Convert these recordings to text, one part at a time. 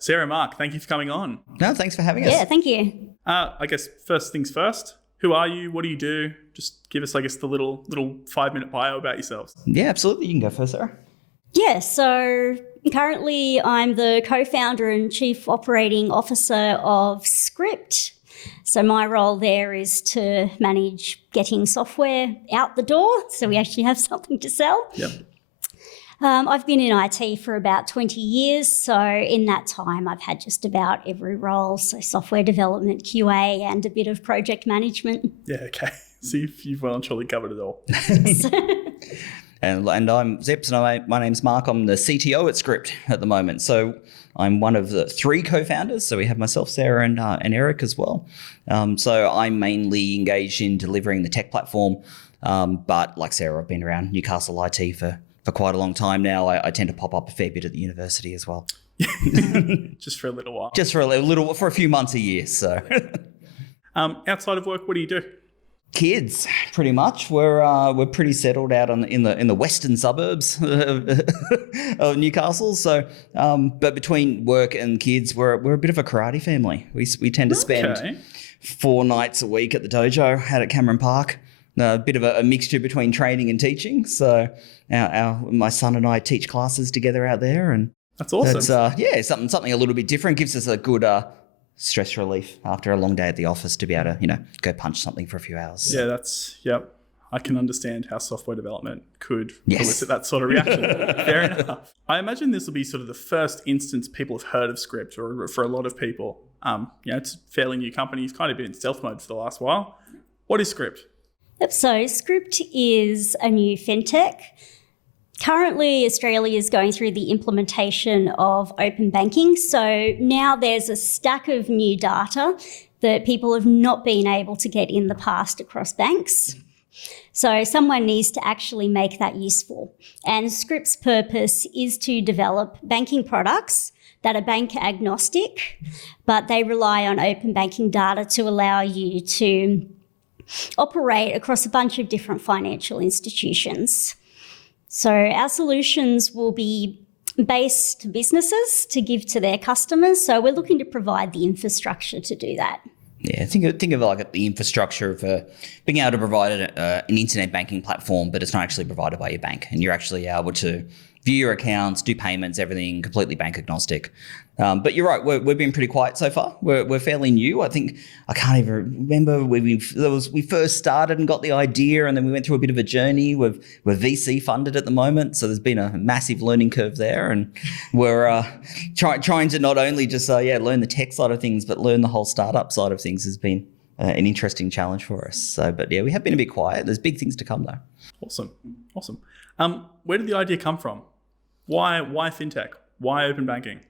Sarah, Mark, thank you for coming on. No, thanks for having us. Yeah, thank you. I guess first things first. Who are you? What do you do? Just give us, I guess, the little 5-minute bio about yourselves. Yeah, absolutely. You can go first, Sarah. Yeah, so currently I'm the co-founder and chief operating officer of Skript. So my role there is to manage getting software out the door so we actually have something to sell. Yep. I've been in IT for about 20 years, so in that time I've had just about every role, so software development, QA, and a bit of project management. Yeah, okay. So you've well and truly covered it all. And I'm Zeps, and my name's Mark. I'm the CTO at Skript at the moment. So I'm one of the 3 co-founders. So we have myself, Sarah, and Eric as well. So I'm mainly engaged in delivering the tech platform. But like Sarah, I've been around Newcastle IT for quite a long time now. I tend to pop up a fair bit at the university as well. Just for a little while. Just for a few months a year. So outside of work, what do you do? Kids, pretty much. We're pretty settled out in the western suburbs of Newcastle. So, but between work and kids, we're a bit of a karate family. We tend to spend 4 nights a week at the dojo out at Cameron Park. A bit of a mixture between training and teaching. So, my son and I teach classes together out there, and that's awesome. It's something a little bit different. Gives us a good stress relief after a long day at the office to be able to, go punch something for a few hours. Yeah, I can understand how software development could elicit that sort of reaction. Fair enough. I imagine this will be sort of the first instance people have heard of Skript, or for a lot of people. It's a fairly new company. You've kind of been in stealth mode for the last while. What is Skript? Yep, so Skript is a new fintech. Currently, Australia is going through the implementation of open banking. So now there's a stack of new data that people have not been able to get in the past across banks. So someone needs to actually make that useful. And Skript's purpose is to develop banking products that are bank agnostic, but they rely on open banking data to allow you to operate across a bunch of different financial institutions. So our solutions will be based to businesses to give to their customers. So we're looking to provide the infrastructure to do that. Yeah, think of like the infrastructure for being able to provide an internet banking platform, but it's not actually provided by your bank, and you're actually able to view your accounts, do payments, everything completely bank agnostic. But you're right, we've been pretty quiet so far. We're fairly new. I think I can't even remember we first started and got the idea, and then we went through a bit of a journey. We're VC funded at the moment, so there's been a massive learning curve there, and we're trying to not only just learn the tech side of things, but learn the whole startup side of things has been an interesting challenge for us. So, but yeah, we have been a bit quiet. There's big things to come though. Awesome. Where did the idea come from? Why fintech? Why open banking?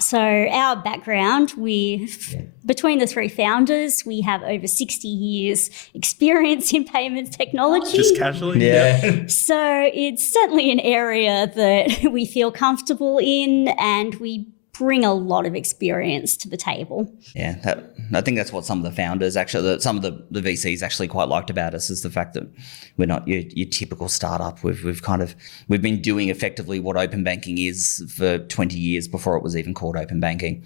So our background, between the 3 founders, we have over 60 years experience in payments technology. Just casually? Yeah. So it's certainly an area that we feel comfortable in, and we bring a lot of experience to the table. Yeah, I think that's what some of the founders some of the VCs actually quite liked about us, is the fact that we're not your typical startup. We've been doing effectively what open banking is for 20 years before it was even called open banking.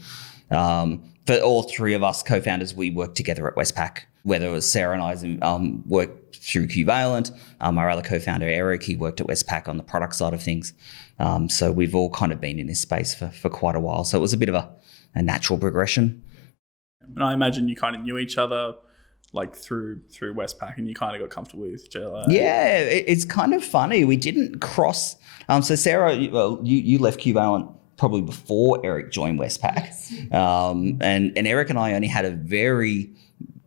For all 3 of us co-founders, we worked together at Westpac. Whether it was Sarah and I worked through QValent, our other co-founder Eric, he worked at Westpac on the product side of things. So we've all kind of been in this space for quite a while. So it was a bit of a natural progression. And I imagine you kind of knew each other like through Westpac, and you kind of got comfortable with each other. Yeah, it's kind of funny. We didn't cross. So Sarah, you left QValent probably before Eric joined Westpac. Yes. And Eric and I only had a very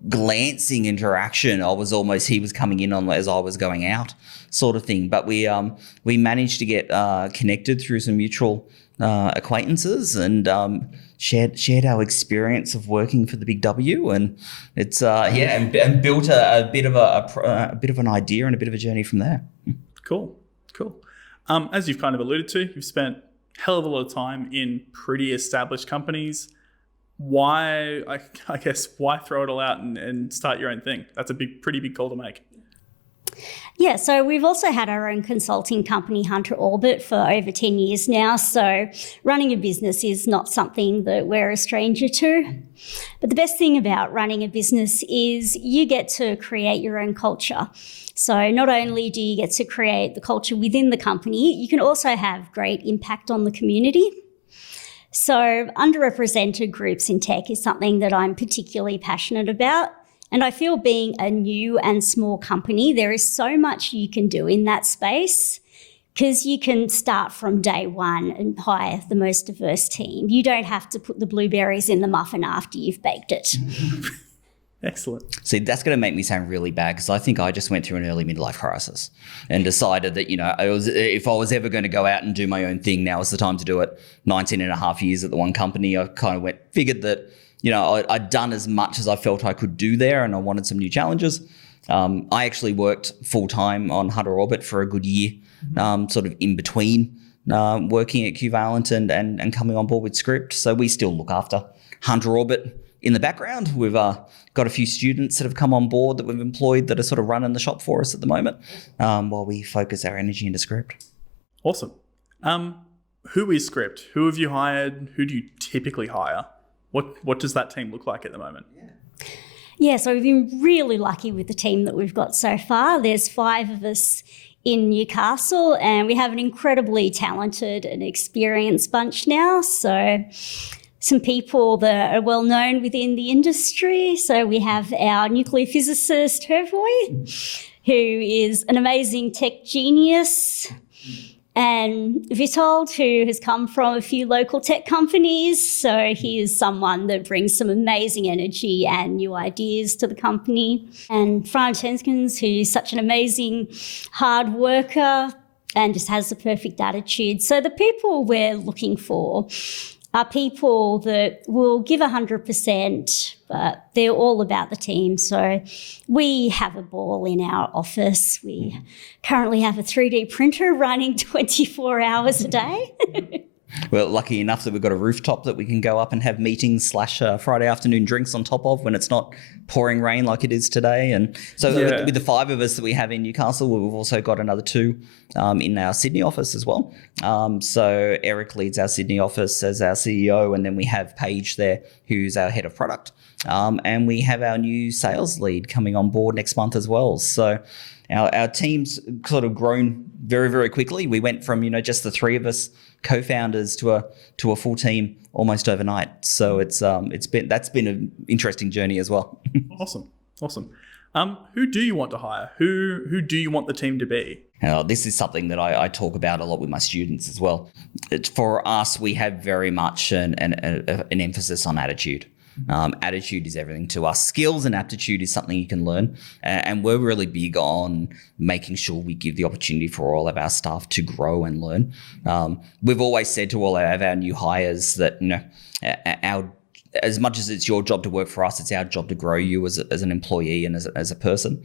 glancing interaction. He was coming in on as I was going out, sort of thing. But we managed to get connected through some mutual acquaintances, and shared our experience of working for the Big W, and it's and built a bit of an idea and a bit of a journey from there. Cool. As you've kind of alluded to, you've spent a hell of a lot of time in pretty established companies. Why throw it all out and start your own thing? That's a pretty big call to make. Yeah, so we've also had our own consulting company, Hunter Orbit, for over 10 years now. So running a business is not something that we're a stranger to. But the best thing about running a business is you get to create your own culture. So not only do you get to create the culture within the company, you can also have great impact on the community. So underrepresented groups in tech is something that I'm particularly passionate about. And I feel being a new and small company, there is so much you can do in that space because you can start from day one and hire the most diverse team. You don't have to put the blueberries in the muffin after you've baked it. Excellent. See, that's going to make me sound really bad because I think I just went through an early midlife crisis and decided that, if I was ever going to go out and do my own thing, now is the time to do it. 19 and a half years at the one company, I kind of figured that, I'd done as much as I felt I could do there and I wanted some new challenges. I actually worked full-time on Hunter Orbit for a good year, sort of in between working at Co-Founders and coming on board with Skript. So we still look after Hunter Orbit in the background. We've got a few students that have come on board that we've employed that are sort of running the shop for us at the moment while we focus our energy into Skript. Awesome. Who is Skript? Who have you hired? Who do you typically hire? What does that team look like at the moment? Yeah, so we've been really lucky with the team that we've got so far. There's 5 of us in Newcastle and we have an incredibly talented and experienced bunch now. So some people that are well known within the industry. So we have our nuclear physicist, Hervoy, who is an amazing tech genius, and Vitold, who has come from a few local tech companies. So he is someone that brings some amazing energy and new ideas to the company. And Franz Henskens, who's such an amazing hard worker and just has the perfect attitude. So the people we're looking for are people that will give 100%, but they're all about the team. So we have a ball in our office. We currently have a 3D printer running 24 hours a day. We're lucky enough that we've got a rooftop that we can go up and have meetings / Friday afternoon drinks on top of when it's not pouring rain like it is today. And so with the 5 of us that we have in Newcastle, we've also got another 2 in our Sydney office as well. So Eric leads our Sydney office as our CEO, and then we have Paige there, who's our head of product. And we have our new sales lead coming on board next month as well. So our team's sort of grown very, very quickly. We went from, just the 3 of us co-founders to a full team almost overnight. So that's been an interesting journey as well. Awesome. Who do you want to hire? Who do you want the team to be? This is something that I talk about a lot with my students as well. For us, we have very much an emphasis on attitude. Attitude is everything to us. Skills and aptitude is something you can learn. And we're really big on making sure we give the opportunity for all of our staff to grow and learn. We've always said to all of our new hires that, as much as it's your job to work for us, it's our job to grow you as an employee and as a person.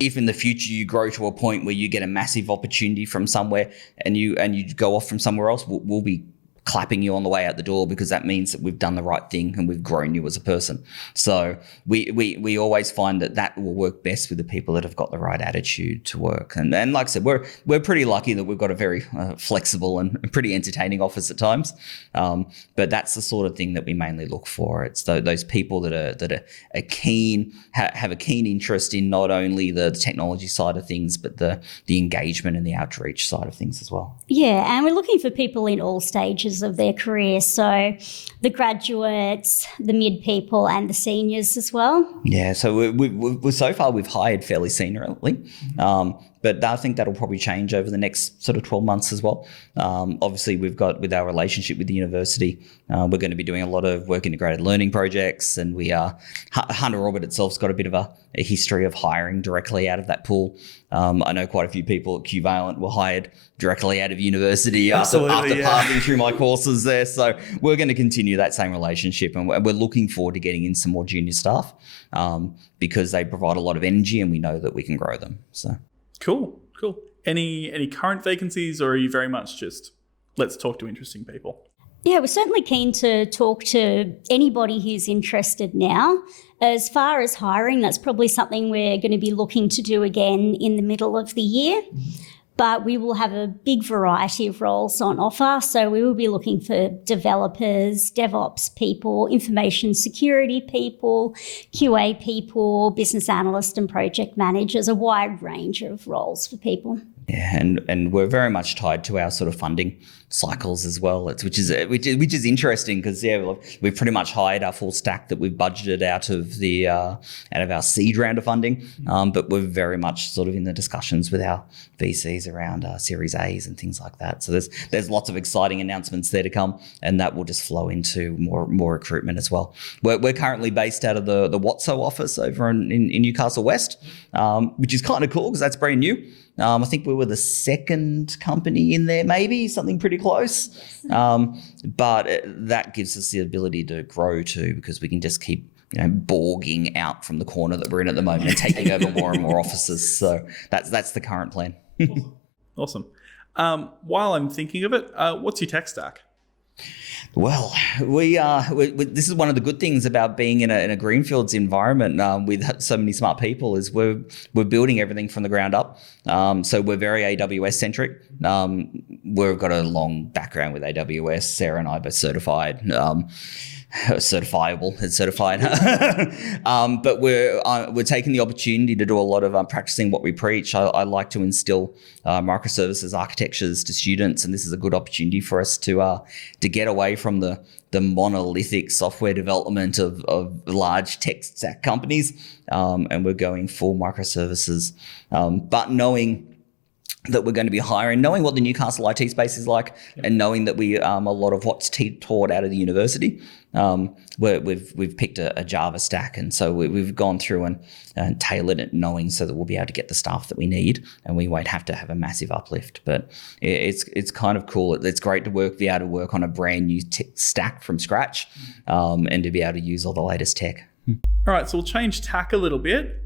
If in the future you grow to a point where you get a massive opportunity from somewhere and you go off from somewhere else, we'll be clapping you on the way out the door, because that means that we've done the right thing and we've grown you as a person. So we always find that will work best with the people that have got the right attitude to work. And like I said, we're pretty lucky that we've got a very flexible and pretty entertaining office at times. But that's the sort of thing that we mainly look for. It's those people that are keen, have a keen interest in not only the technology side of things, but the engagement and the outreach side of things as well. Yeah, and we're looking for people in all stages of their career. So the graduates, the mid people, and the seniors as well. Yeah, so we so far we've hired fairly seniorly. But I think that'll probably change over the next sort of 12 months as well. Obviously, we've got, with our relationship with the university, we're going to be doing a lot of work integrated learning projects, and Hunter Orbit itself's got a bit of a history of hiring directly out of that pool. I know quite a few people at Q-Valent were hired directly out of university after passing through my courses there. So we're going to continue that same relationship, and we're looking forward to getting in some more junior staff because they provide a lot of energy and we know that we can grow them. So. Cool. Any current vacancies, or are you very much just let's talk to interesting people? Yeah, we're certainly keen to talk to anybody who's interested now. As far as hiring, that's probably something we're going to be looking to do again in the middle of the year. But we will have a big variety of roles on offer. So we will be looking for developers, DevOps people, information security people, QA people, business analysts and project managers, a wide range of roles for people. Yeah, and we're very much tied to our sort of funding cycles as well. Which is interesting because we've pretty much hired our full stack that we've budgeted out of our seed round of funding. But we're very much sort of in the discussions with our VCs around Series A's and things like that. So there's lots of exciting announcements there to come, and that will just flow into more recruitment as well. We're currently based out of the Watso office over in Newcastle West, which is kind of cool because that's brand new. I think we were the second company in there, maybe something pretty close. But that gives us the ability to grow too, because we can just keep borging out from the corner that we're in at the moment and taking over more and more offices. So that's the current plan. Awesome. While I'm thinking of it, what's your tech stack? Well, we this is one of the good things about being in a greenfields environment with so many smart people is we're building everything from the ground up. So we're very AWS centric. We've got a long background with AWS. Sarah and I are both certified. Certifiable and certified. But we're taking the opportunity to do a lot of practicing what we preach. I like to instill microservices architectures to students, and this is a good opportunity for us to get away from the monolithic software development of large tech stack companies, and we're going full microservices, but knowing that we're going to be hiring, knowing what the Newcastle IT space is like, and knowing that we a lot of what's taught out of the university. We've picked a Java stack, and so we've gone through and tailored it, knowing so that we'll be able to get the staff that we need, and we won't have to have a massive uplift. But it's kind of cool. It's great to be able to work on a brand new stack from scratch, and to be able to use all the latest tech. All right, so we'll change tack a little bit.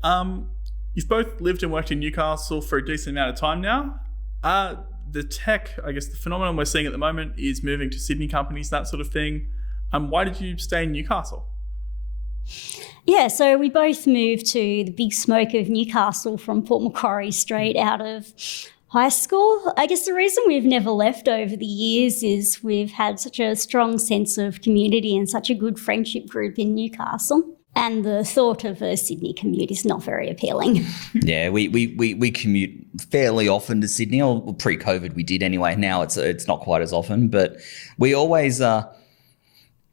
You've both lived and worked in Newcastle for a decent amount of time now. The tech, I guess the phenomenon we're seeing at the moment is moving to Sydney companies, that sort of thing. Why did you stay in Newcastle? Yeah, so we both moved to the big smoke of Newcastle from Port Macquarie straight out of high school. I guess the reason we've never left over the years is we've had such a strong sense of community and such a good friendship group in Newcastle. And the thought of a Sydney commute is not very appealing. Yeah, we commute fairly often to Sydney. Or pre-COVID we did anyway. Now it's not quite as often, but we always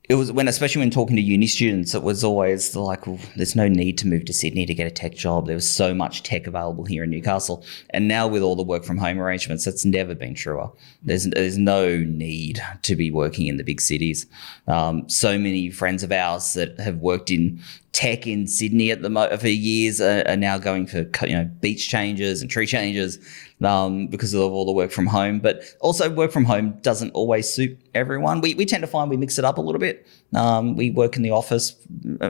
it was especially when talking to uni students, it was always like, well, there's no need to move to Sydney to get a tech job. There was so much tech available here in Newcastle. And now with all the work from home arrangements, that's never been truer. There's no need to be working in the big cities. So many friends of ours that have worked in tech in Sydney for years are now going for beach changes and tree changes because of all the work from home. But also work from home doesn't always suit everyone. We tend to find we mix it up a little bit. We work in the office,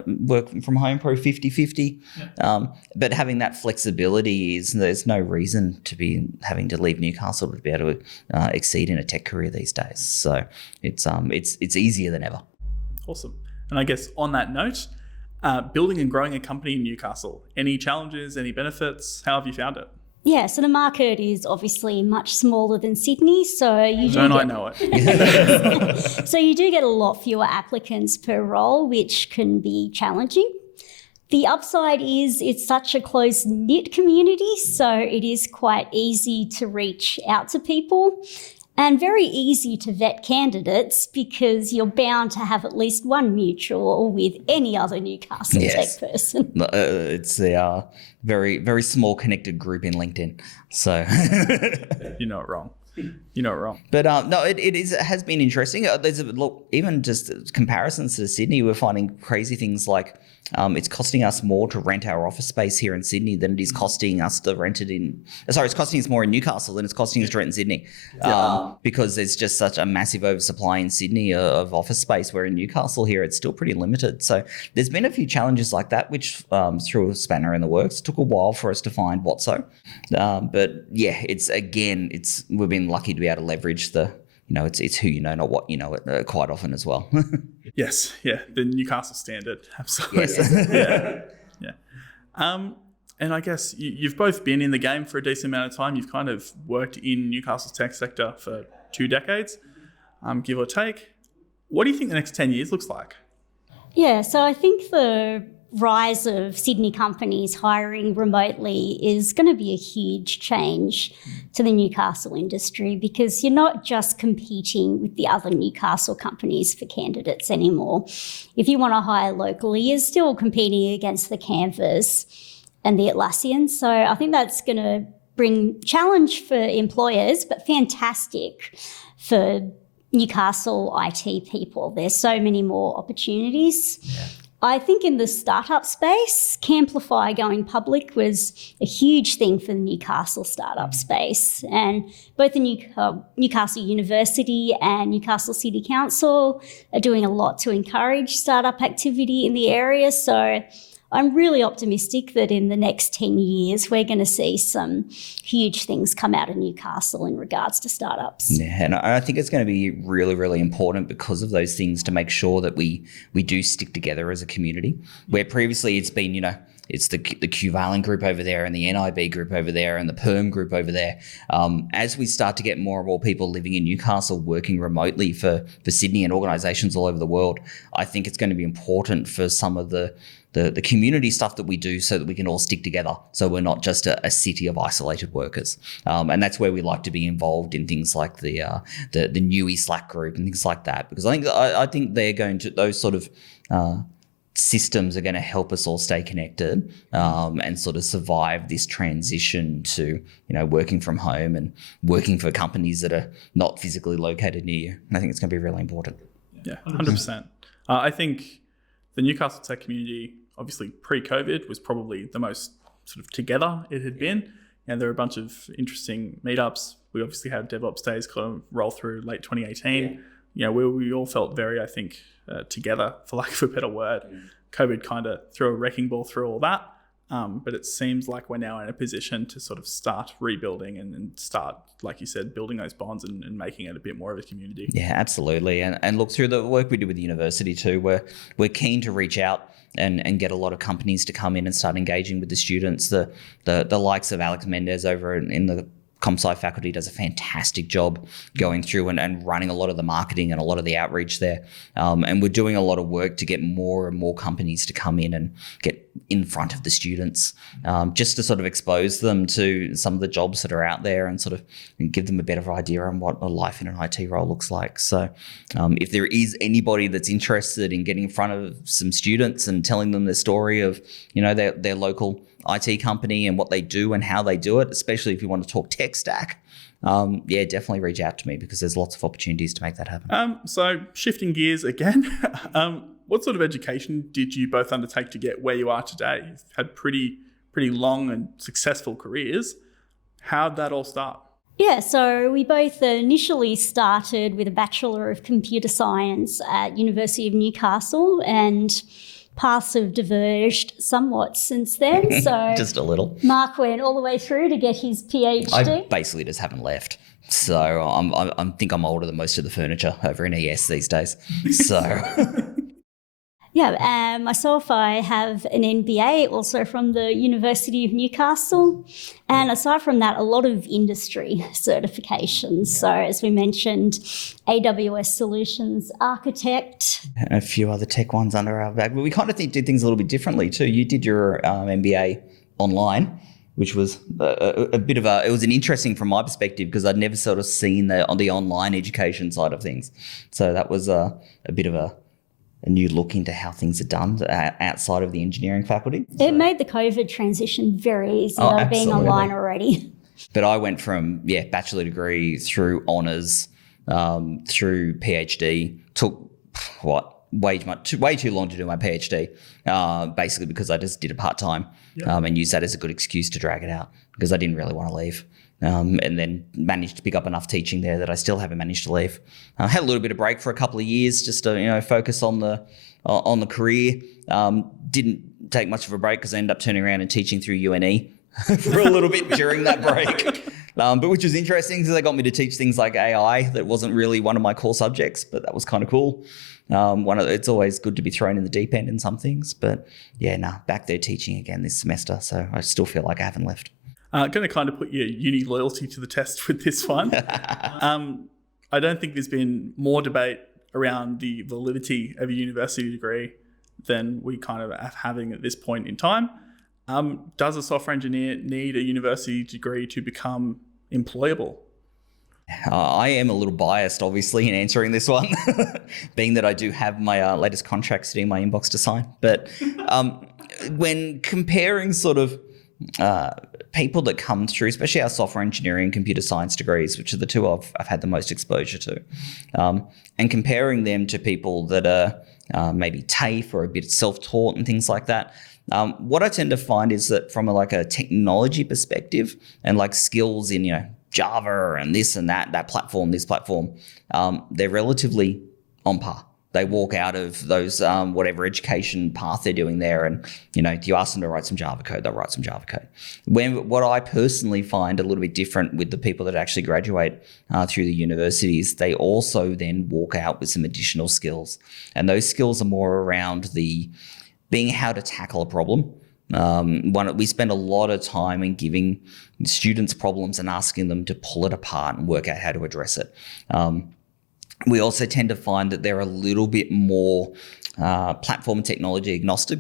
work from home probably 50-50. Yeah. But having that flexibility there's no reason to be having to leave Newcastle to be able to exceed in a tech career these days. So it's easier than ever. Awesome. And I guess on that note, building and growing a company in Newcastle, any challenges, any benefits? How have you found it? Yeah, so the market is obviously much smaller than Sydney, so you don't I know it. So you do get a lot fewer applicants per role, which can be challenging. The upside is it's such a close-knit community, so it is quite easy to reach out to people. And very easy to vet candidates because you're bound to have at least one mutual with any other Newcastle tech person. It's a very, very small connected group in LinkedIn. So You're not wrong. You're not wrong. But no, it has been interesting. There's even just comparisons to Sydney, we're finding crazy things like it's costing us more to rent our office space here in Sydney than it is costing us to rent it it's costing us more in Newcastle than it's costing us to rent in Sydney. Because there's just such a massive oversupply in Sydney of office space, where in Newcastle here it's still pretty limited. So there's been a few challenges like that, which threw a spanner in the works. It took a while for us to find Watso. But yeah, we've been lucky to be able to leverage the it's who you know, not what you know, quite often as well. Yes, yeah, the Newcastle standard, absolutely. Yes. Yeah. And I guess you've both been in the game for a decent amount of time. You've kind of worked in Newcastle's tech sector for 2 decades, give or take. What do you think the next 10 years looks like? Yeah, so I think the rise of Sydney companies hiring remotely is going to be a huge change to the Newcastle industry, because you're not just competing with the other Newcastle companies for candidates anymore. If you want to hire locally, you're still competing against the Canvas and the Atlassian. So I think that's going to bring challenge for employers, but fantastic for Newcastle IT people. There's so many more opportunities. Yeah. I think in the startup space, Camplify going public was a huge thing for the Newcastle startup space. And both the Newcastle University and Newcastle City Council are doing a lot to encourage startup activity in the area. So I'm really optimistic that in the next 10 years, we're going to see some huge things come out of Newcastle in regards to startups. Yeah, and I think it's going to be really, really important because of those things to make sure that we do stick together as a community. Where previously it's been, it's the Q-Valent group over there and the NIB group over there and the Perm group over there. As we start to get more and more people living in Newcastle working remotely for Sydney and organisations all over the world, I think it's going to be important for some of the community stuff that we do so that we can all stick together, so we're not just a city of isolated workers. And that's where we like to be involved in things like the Newy Slack group and things like that, because I think they're going to, those sort of systems are going to help us all stay connected and sort of survive this transition to working from home and working for companies that are not physically located near you. And I think it's going to be really important. Yeah, 100%. I think the Newcastle tech community, obviously pre-COVID, was probably the most sort of together it had been. And there were a bunch of interesting meetups. We obviously had DevOps Days kind of roll through late 2018. Where we all felt very, I think, together, for lack of a better word. COVID kind of threw a wrecking ball through all that. But it seems like we're now in a position to sort of start rebuilding and start, like you said, building those bonds and making it a bit more of a community. Yeah, absolutely. And look, through the work we do with the university too, we're keen to reach out and get a lot of companies to come in and start engaging with the students. The likes of Alex Mendez over in the ComSci faculty does a fantastic job going through and running a lot of the marketing and a lot of the outreach there. And we're doing a lot of work to get more and more companies to come in and get in front of the students, just to sort of expose them to some of the jobs that are out there and sort of give them a better idea on what a life in an IT role looks like. So if there is anybody that's interested in getting in front of some students and telling them the story of, their local IT company and what they do and how they do it, especially if you want to talk tech stack, definitely reach out to me, because there's lots of opportunities to make that happen. So shifting gears again, what sort of education did you both undertake to get where you are today? You've had pretty long and successful careers. How'd that all start? Yeah, so we both initially started with a Bachelor of Computer Science at University of Newcastle, and paths have diverged somewhat since then. So just a little. Mark went all the way through to get his PhD. I basically just haven't left. So I think I'm older than most of the furniture over in ES these days. So yeah, myself, I have an MBA also from the University of Newcastle. And aside from that, a lot of industry certifications. So as we mentioned, AWS Solutions Architect. And a few other tech ones under our bag. But we kind of did things a little bit differently too. You did your MBA online, which was a bit of it was an interesting from my perspective, because I'd never sort of seen the online education side of things. So that was a bit of a new look into how things are done outside of the engineering faculty. It made the COVID transition very easy, being online already. But I went from, bachelor degree through honours, through PhD, took way too long to do my PhD, basically because I just did it part-time and used that as a good excuse to drag it out, because I didn't really want to leave. And then managed to pick up enough teaching there that I still haven't managed to leave. I had a little bit of break for a couple of years just to focus on the career. Didn't take much of a break because I ended up turning around and teaching through UNE for a little bit during that break. But which was interesting because they got me to teach things like AI that wasn't really one of my core subjects, but that was kind of cool. It's always good to be thrown in the deep end in some things, but back there teaching again this semester, so I still feel like I haven't left. Going to kind of put your uni loyalty to the test with this one. I don't think there's been more debate around the validity of a university degree than we kind of are having at this point in time. Does a software engineer need a university degree to become employable? I am a little biased, obviously, in answering this one, being that I do have my latest contract sitting in my inbox to sign. But when comparing sort of people that come through, especially our software engineering and computer science degrees, which are the two I've had the most exposure to, and comparing them to people that are maybe TAFE or a bit self-taught and things like that, what I tend to find is that from a technology perspective and like skills in, Java and this and that platform, this platform, they're relatively on par. They walk out of those whatever education path they're doing there, and if you ask them to write some Java code, they'll write some Java code. What I personally find a little bit different with the people that actually graduate through the universities, they also then walk out with some additional skills, and those skills are more around being how to tackle a problem. We spend a lot of time in giving students problems and asking them to pull it apart and work out how to address it. We also tend to find that they're a little bit more platform technology agnostic.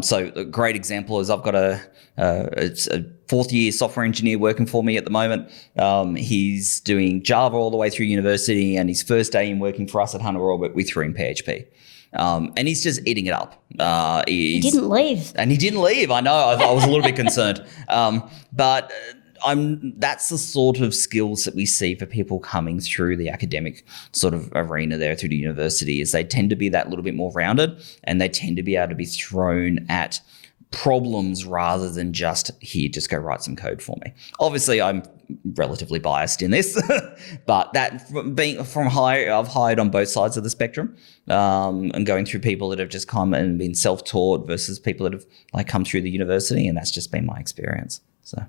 So a great example is I've got a fourth year software engineer working for me at the moment. He's doing Java all the way through university, and his first day in working for us at Hunter Orbit, we threw in PHP. And he's just eating it up. He didn't leave. And he didn't leave. I know. I was a little bit concerned. But that's the sort of skills that we see for people coming through the academic sort of arena there through the university, is they tend to be that little bit more rounded, and they tend to be able to be thrown at problems rather than just go write some code for me. Obviously, I'm relatively biased in this, but that I've hired on both sides of the spectrum, and going through people that have just come and been self-taught versus people that have come through the university, and that's just been my experience. So.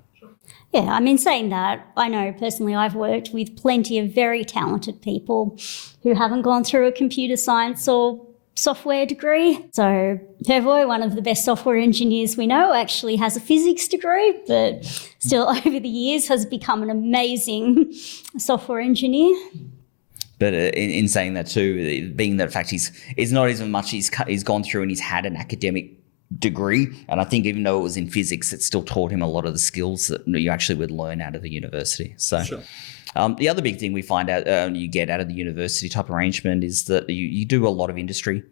Yeah, saying that, I know personally I've worked with plenty of very talented people who haven't gone through a computer science or software degree. So Hervoy, one of the best software engineers we know, actually has a physics degree, but still over the years has become an amazing software engineer. But in saying that too, being that fact it's not as much he's gone through and he's had an academic degree, and I think even though it was in physics, it still taught him a lot of the skills that you actually would learn out of the university. So sure. The other big thing we find out you get out of the university type arrangement is that you do a lot of industry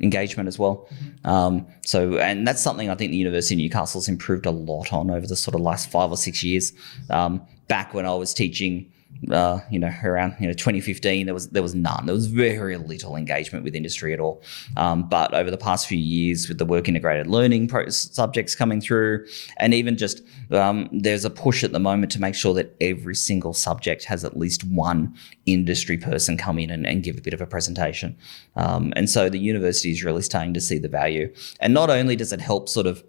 engagement as well. Mm-hmm. And that's something I think the University of Newcastle has improved a lot on over the sort of last 5 or 6 years. Back when I was teaching, around 2015, there was none. There was very little engagement with industry at all. But over the past few years, with the work integrated learning subjects coming through, and even just there's a push at the moment to make sure that every single subject has at least one industry person come in and give a bit of a presentation. And so the university is really starting to see the value. And not only does it help sort of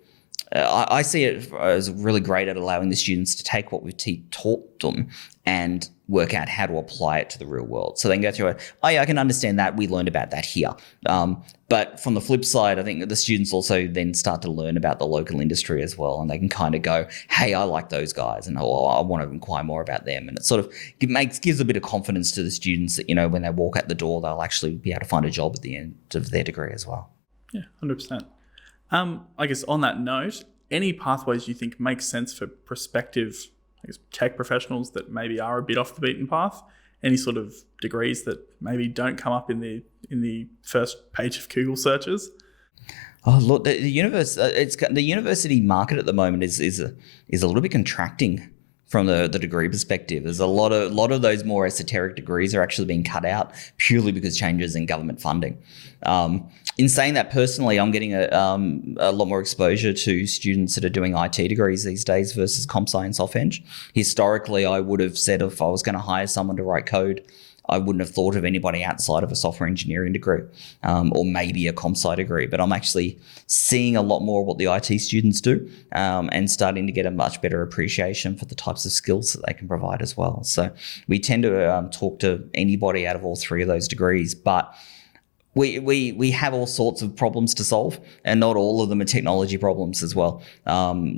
I see it as really great at allowing the students to take what we've taught them and work out how to apply it to the real world. So they can go through I can understand that. We learned about that here. But from the flip side, I think the students also then start to learn about the local industry as well. And they can kind of go, hey, I like those guys, and I want to inquire more about them. And it sort of gives a bit of confidence to the students that, when they walk out the door, they'll actually be able to find a job at the end of their degree as well. Yeah, 100%. I guess on that note, any pathways you think make sense for prospective, tech professionals that maybe are a bit off the beaten path? Any sort of degrees that maybe don't come up in the first page of Google searches? Oh, look, the university market at the moment is a little bit contracting from the degree perspective. There's a lot of those more esoteric degrees are actually being cut out purely because changes in government funding. In saying that, personally, I'm getting a lot more exposure to students that are doing IT degrees these days versus comp sci and soft eng. Historically, I would have said if I was going to hire someone to write code, I wouldn't have thought of anybody outside of a software engineering degree or maybe a comp sci degree. But I'm actually seeing a lot more of what the IT students do and starting to get a much better appreciation for the types of skills that they can provide as well. So we tend to talk to anybody out of all three of those degrees, but we have all sorts of problems to solve, and not all of them are technology problems as well.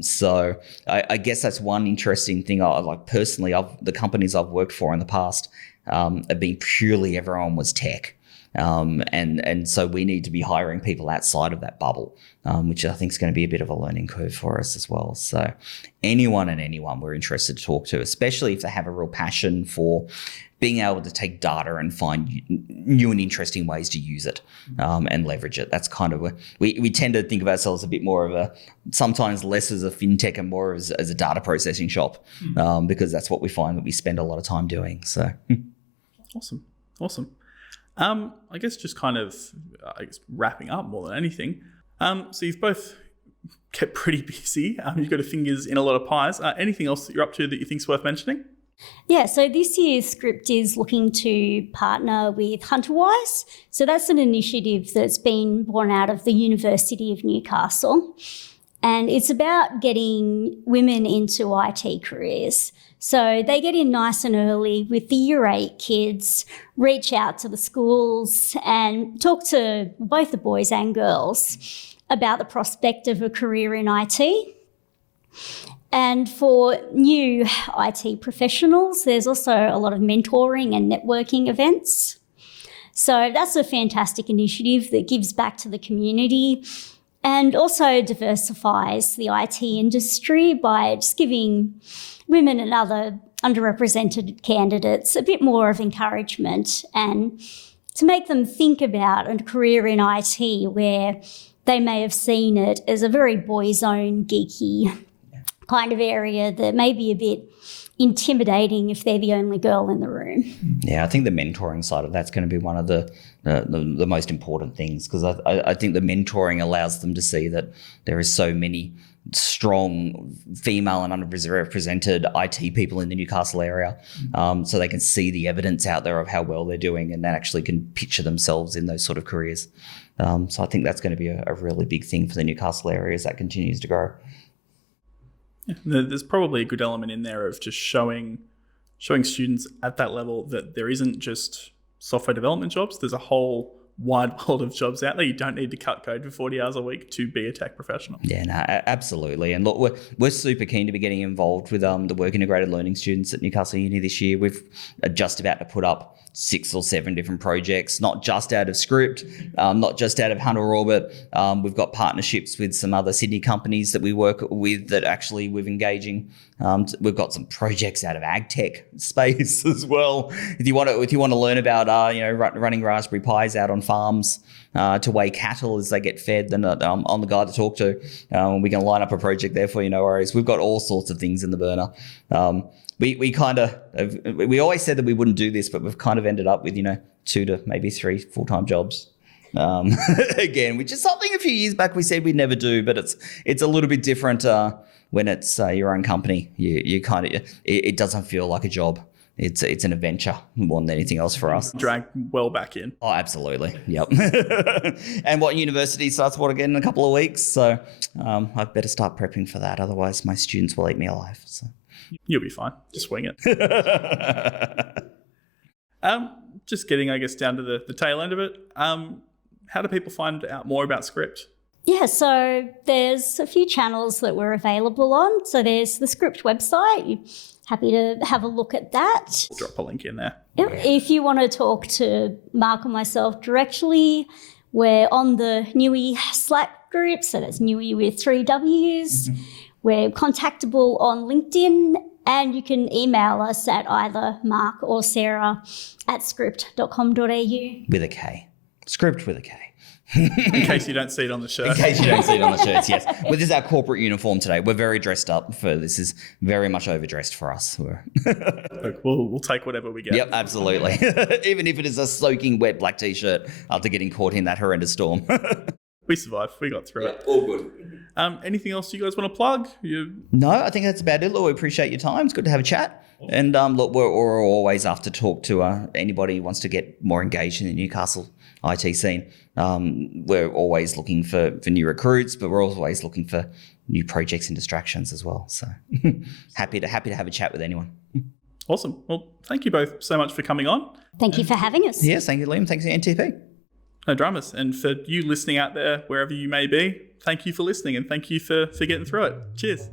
So I guess that's one interesting thing. Personally, the companies I've worked for in the past have been purely everyone was tech. And so we need to be hiring people outside of that bubble, which I think is going to be a bit of a learning curve for us as well. So anyone we're interested to talk to, especially if they have a real passion for being able to take data and find new and interesting ways to use it and leverage it. That's kind of we tend to think of ourselves a bit more of sometimes less as a fintech and more as a data processing shop, because that's what we find that we spend a lot of time doing. So Awesome. I guess just kind of wrapping up more than anything. So you've both kept pretty busy. You've got your fingers in a lot of pies. Anything else that you're up to that you think's worth mentioning? Yeah, so this year's Skript is looking to partner with HunterWise. So that's an initiative that's been born out of the University of Newcastle. And it's about getting women into IT careers. So they get in nice and early with the Year 8 kids, reach out to the schools and talk to both the boys and girls about the prospect of a career in IT. And for new IT professionals, there's also a lot of mentoring and networking events. So that's a fantastic initiative that gives back to the community and also diversifies the IT industry by just giving women and other underrepresented candidates a bit more of encouragement and to make them think about a career in IT where they may have seen it as a very boys' own geeky kind of area that may be a bit intimidating if they're the only girl in the room. Yeah, I think the mentoring side of that's going to be one of the most important things, because I think the mentoring allows them to see that there is so many strong female and underrepresented IT people in the Newcastle area, so they can see the evidence out there of how well they're doing and then actually can picture themselves in those sort of careers. So I think that's going to be a really big thing for the Newcastle area as that continues to grow. Yeah, there's probably a good element in there of just showing students at that level that there isn't just software development jobs. There's a whole wide world of jobs out there. You don't need to cut code for 40 hours a week to be a tech professional. Yeah, no, absolutely. And look, we're super keen to be getting involved with the work integrated learning students at Newcastle Uni this year. We've just about to put up 6 or 7 different projects, not just out of Skript, not just out of Hunter Orbit. We've got partnerships with some other Sydney companies that we work with that actually we're engaging. We've got some projects out of ag tech space as well. If you want to learn about running Raspberry Pis out on farms to weigh cattle as they get fed, then I'm the guy to talk to. We can line up a project there for you, no worries. We've got all sorts of things in the burner. We always said that we wouldn't do this, but we've kind of ended up with 2 to maybe 3 full-time jobs. Again, which is something a few years back we said we'd never do, but it's a little bit different when it's your own company. You kind of it doesn't feel like a job. It's an adventure more than anything else for us. Drag well back in. Oh, absolutely. Yep. And university starts again in a couple of weeks, so I better start prepping for that. Otherwise, my students will eat me alive. So. You'll be fine. Just wing it. Just getting, I guess, down to the tail end of it. How do people find out more about Skript? Yeah, so there's a few channels that we're available on. So there's the Skript website. Happy to have a look at that. We'll drop a link in there. Yep. If you want to talk to Mark or myself directly, we're on the Newy Slack group. So that's Newy with 3 Ws. Mm-hmm. We're contactable on LinkedIn, and you can email us at either Mark or Sarah at skript.com.au. With a K. Skript with a K. In case you don't see it on the shirt. In case you don't see it on the shirts, yes. Well, this is our corporate uniform today. We're very dressed up for this. Is very much overdressed for us. Look, we'll take whatever we get. Yep, absolutely. Even if it is a soaking wet black T-shirt after getting caught in that horrendous storm. We survived. We got through it. All good. Anything else you guys want to plug? No, I think that's about it. Look, we appreciate your time. It's good to have a chat. And look, we're always after talk to anybody who wants to get more engaged in the Newcastle IT scene. We're always looking for new recruits, but we're always looking for new projects and distractions as well. So happy to have a chat with anyone. Awesome. Well, thank you both so much for coming on. Thank you for having us. Yes, thank you, Liam. Thanks to NTP. No dramas. And for you listening out there, wherever you may be, thank you for listening and thank you for getting through it. Cheers.